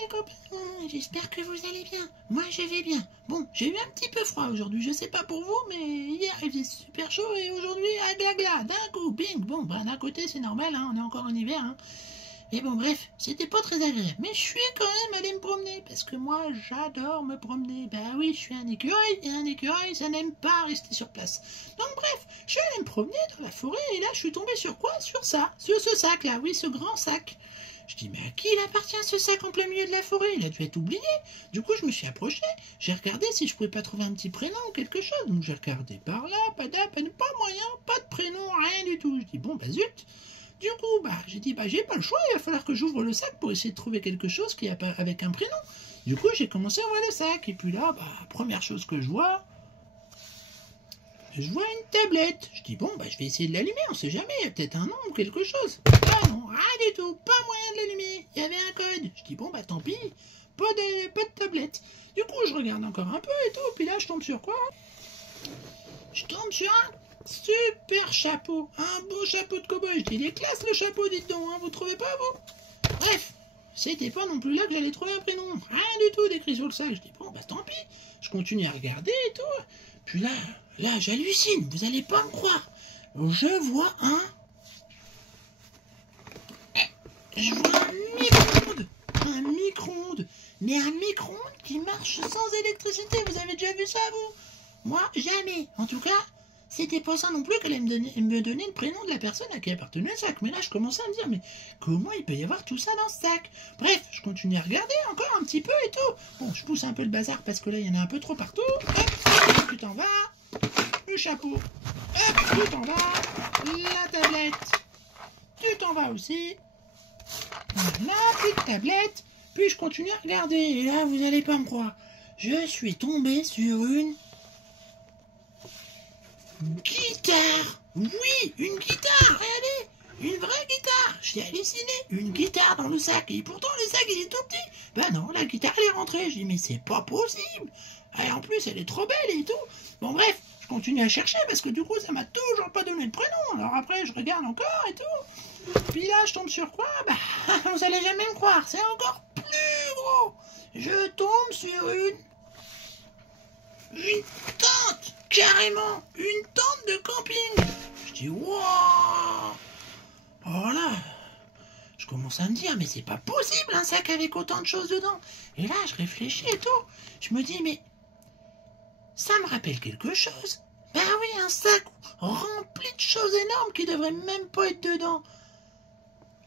les copains, j'espère que vous allez bien. Moi je vais bien. Bon, j'ai eu un petit peu froid aujourd'hui, je sais pas pour vous, mais hier il faisait super chaud et aujourd'hui, ah glagla, d'un coup, bing, bon, bah d'un côté c'est normal, hein, on est encore en hiver, hein. Et bon bref, c'était pas très agréable, mais je suis quand même allé me promener, parce que moi j'adore me promener. Bah oui, je suis un écureuil, et un écureuil ça n'aime pas rester sur place. Donc bref, je suis allé me promener dans la forêt, et là je suis tombé sur quoi? Sur ça, sur ce sac là, oui, ce grand sac. Je dis, mais à qui il appartient ce sac en plein milieu de la forêt? Il a dû être oublié. Du coup, je me suis approché. J'ai regardé si je pouvais pas trouver un petit prénom ou quelque chose. Donc j'ai regardé par là, pas moyen, pas de prénom, rien du tout. Je dis, bon, bah zut. Du coup, j'ai dit, j'ai pas le choix. Il va falloir que j'ouvre le sac pour essayer de trouver quelque chose qui a pas avec un prénom. Du coup, j'ai commencé à ouvrir le sac. Et puis là, première chose que je vois une tablette. Je dis, bon, je vais essayer de l'allumer, on sait jamais, il y a peut-être un nom ou quelque chose. Ah non, rien du tout, pas moyen de l'allumer, il y avait un code. Je dis, bon, tant pis, pas de tablette. Du coup, je regarde encore un peu et tout, puis là, je tombe sur quoi? Je tombe sur un super chapeau, un beau chapeau de cow-boy. Je dis, il est classe le chapeau, dites donc, hein, vous trouvez pas, vous? Bref, c'était pas non plus là que j'allais trouver un prénom, rien du tout d'écrit sur le sac. Je dis, bon, tant pis, je continue à regarder et tout. Puis là, j'hallucine, vous allez pas me croire. Je vois un micro-ondes, mais un micro-ondes qui marche sans électricité. Vous avez déjà vu ça, vous? Moi, jamais. En tout cas, c'était pas ça non plus qu'elle allait me donner le prénom de la personne à qui appartenait le sac. Mais là, je commençais à me dire, mais comment il peut y avoir tout ça dans ce sac? Bref, je continue à regarder encore un petit peu et tout. Bon, je pousse un peu le bazar parce que là, il y en a un peu trop partout. Hop, tu t'en vas. Le chapeau. Hop, tu t'en vas. La tablette. Tu t'en vas aussi. Voilà, petite tablette. Puis je continue à regarder. Et là, vous allez pas me croire. Je suis tombé sur une guitare. Oui, une guitare. Regardez. Une vraie guitare. J'ai halluciné. Une guitare dans le sac. Et pourtant, le sac, il est tout petit. Ben non, la guitare, elle est rentrée. Je dis, mais c'est pas possible. Et en plus, elle est trop belle et tout. Bon, bref, je continue à chercher parce que du coup, ça m'a toujours pas donné le prénom. Alors après, je regarde encore et tout. Puis là, je tombe sur quoi? Vous allez jamais me croire. C'est encore plus gros. Je tombe sur une tente. Carrément. Une tente de camping. Je dis, waouh. Oh là. Je commence à me dire, mais c'est pas possible un sac avec autant de choses dedans. Et là, je réfléchis et tout. Je me dis, mais ça me rappelle quelque chose. Ben oui, un sac rempli de choses énormes qui devraient même pas être dedans.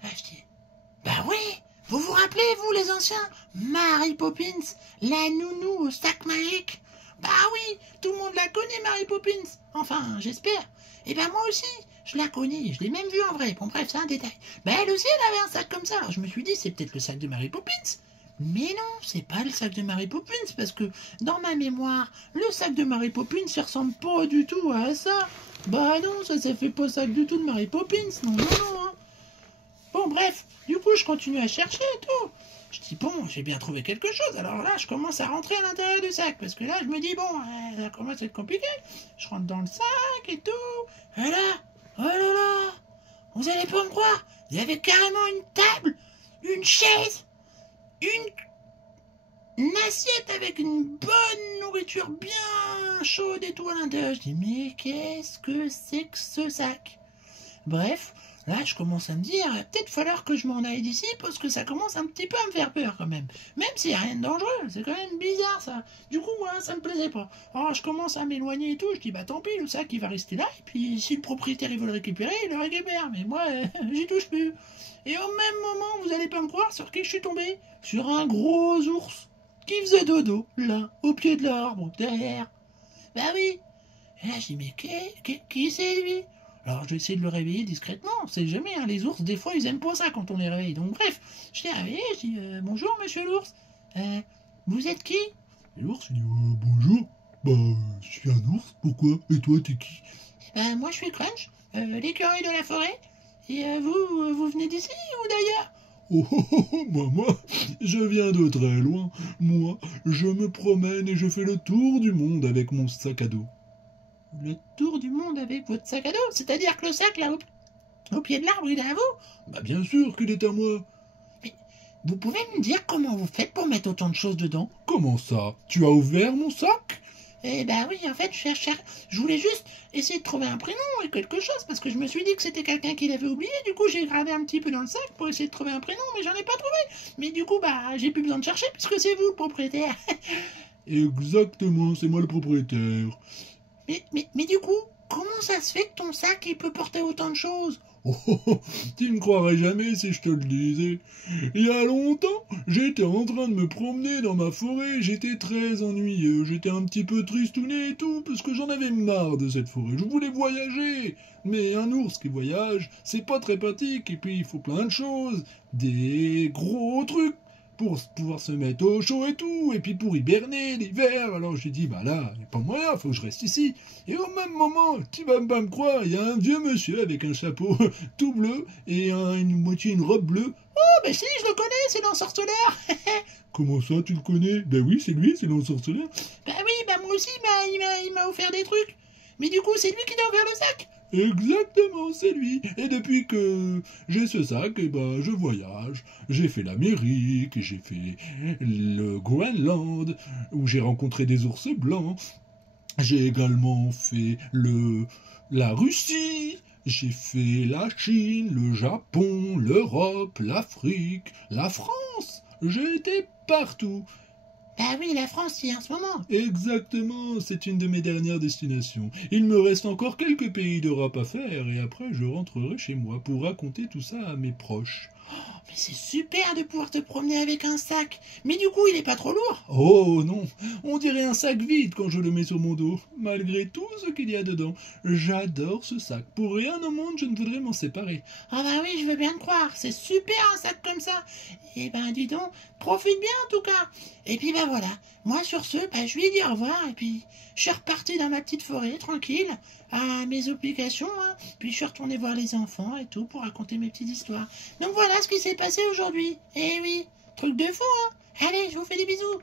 Là, je dis, ben oui, vous vous rappelez, vous les anciens, Mary Poppins, la nounou au sac magique? Bah oui, tout le monde la connaît, Mary Poppins. Enfin, j'espère. Et ben moi aussi, je la connais, je l'ai même vue en vrai. Bon bref, c'est un détail. Ben elle aussi, elle avait un sac comme ça. Alors je me suis dit, c'est peut-être le sac de Mary Poppins. Mais non, c'est pas le sac de Mary Poppins, parce que dans ma mémoire, le sac de Mary Poppins, ça ressemble pas du tout à ça. Bah non, ça fait pas sac du tout de Mary Poppins, non, non, non. Hein. Bon bref, du coup je continue à chercher et tout. Je dis bon, j'ai bien trouvé quelque chose. Alors là, je commence à rentrer à l'intérieur du sac, parce que là, je me dis bon, ça commence à être compliqué. Je rentre dans le sac et tout. Et là, oh là là, vous allez pas me croire, il y avait carrément une table, une chaise, une assiette avec une bonne nourriture bien chaude et tout à l'intérieur. Je dis, mais qu'est-ce que c'est que ce sac? Bref, là, je commence à me dire, il va peut-être falloir que je m'en aille d'ici parce que ça commence un petit peu à me faire peur quand même. Même s'il n'y a rien de dangereux, c'est quand même bizarre ça. Du coup, moi, ça me plaisait pas. Alors, je commence à m'éloigner et tout. Je dis, tant pis, le sac, il va rester là. Et puis, si le propriétaire, il veut le récupérer, il le récupère. Mais moi, j'y touche plus. Et au même moment, vous allez pas me croire sur qui je suis tombé? Sur un gros ours qui faisait dodo, là, au pied de l'arbre, derrière. Bah oui. Et là, je dis, mais qui c'est lui? Alors, je vais essayer de le réveiller discrètement. On sait jamais, hein, les ours, des fois, ils aiment pas ça quand on les réveille. Donc, bref, je l'ai réveillé, je dis, bonjour, monsieur l'ours. Vous êtes qui? Et l'ours, il dit, bonjour. Je suis un ours, pourquoi? Et toi, t'es qui? Moi, je suis Crunch, l'écureuil de la forêt. Et vous venez d'ici ou d'ailleurs? Moi, je viens de très loin. Moi, je me promène et je fais le tour du monde avec mon sac à dos. Le tour du monde avec votre sac à dos? C'est-à-dire que le sac, là, au pied de l'arbre, il est à vous? Bien sûr qu'il est à moi. vous pouvez me dire comment vous faites pour mettre autant de choses dedans? Comment ça? Tu as ouvert mon sac? Eh ben oui, en fait, je voulais juste essayer de trouver un prénom et quelque chose, parce que je me suis dit que c'était quelqu'un qui l'avait oublié, du coup j'ai gratté un petit peu dans le sac pour essayer de trouver un prénom, mais j'en ai pas trouvé. Mais du coup, bah, j'ai plus besoin de chercher, puisque c'est vous le propriétaire. Exactement, c'est moi le propriétaire. Mais du coup, comment ça se fait que ton sac, il peut porter autant de choses? Oh, oh, oh, tu ne croirais jamais si je te le disais. Il y a longtemps, j'étais en train de me promener dans ma forêt, j'étais très ennuyeux, j'étais un petit peu tristouné et tout, parce que j'en avais marre de cette forêt, je voulais voyager. Mais un ours qui voyage, c'est pas très pratique, et puis il faut plein de choses, des gros trucs, pour pouvoir se mettre au chaud et tout, et puis pour hiberner l'hiver. Alors j'ai dit, bah là, il n'y a pas moyen, faut que je reste ici. Et au même moment, qui va pas me croire, il y a un vieux monsieur avec un chapeau tout bleu et une robe bleue. Oh, ben si, je le connais, c'est l'ensorceleur. Comment ça, tu le connais? Ben oui, c'est lui, c'est l'ensorceleur. Ben oui, ben moi aussi, il m'a offert des trucs. Mais du coup, c'est lui qui t'a ouvert le sac? Exactement, c'est lui. Et depuis que j'ai ce sac, eh ben, je voyage. J'ai fait l'Amérique, j'ai fait le Groenland, où j'ai rencontré des ours blancs. J'ai également fait la Russie. J'ai fait la Chine, le Japon, l'Europe, l'Afrique, la France. J'ai été partout. Bah oui, la France, y est en ce moment. Exactement, c'est une de mes dernières destinations. Il me reste encore quelques pays d'Europe à faire et après je rentrerai chez moi pour raconter tout ça à mes proches. Oh, mais c'est super de pouvoir te promener avec un sac. Mais du coup, il est pas trop lourd? Oh non, on dirait un sac vide quand je le mets sur mon dos, malgré tout ce qu'il y a dedans. J'adore ce sac. Pour rien au monde, je ne voudrais m'en séparer. Ah bah oui, je veux bien te croire. C'est super un sac comme ça. Eh ben dis donc, profite bien en tout cas. Et puis ben voilà, moi sur ce, ben, je lui ai dit au revoir et puis je suis reparti dans ma petite forêt tranquille à mes obligations. Hein. Puis je suis retourné voir les enfants et tout pour raconter mes petites histoires. Donc voilà ce qui s'est passé aujourd'hui. Eh oui, truc de fou hein. Allez, je vous fais des bisous.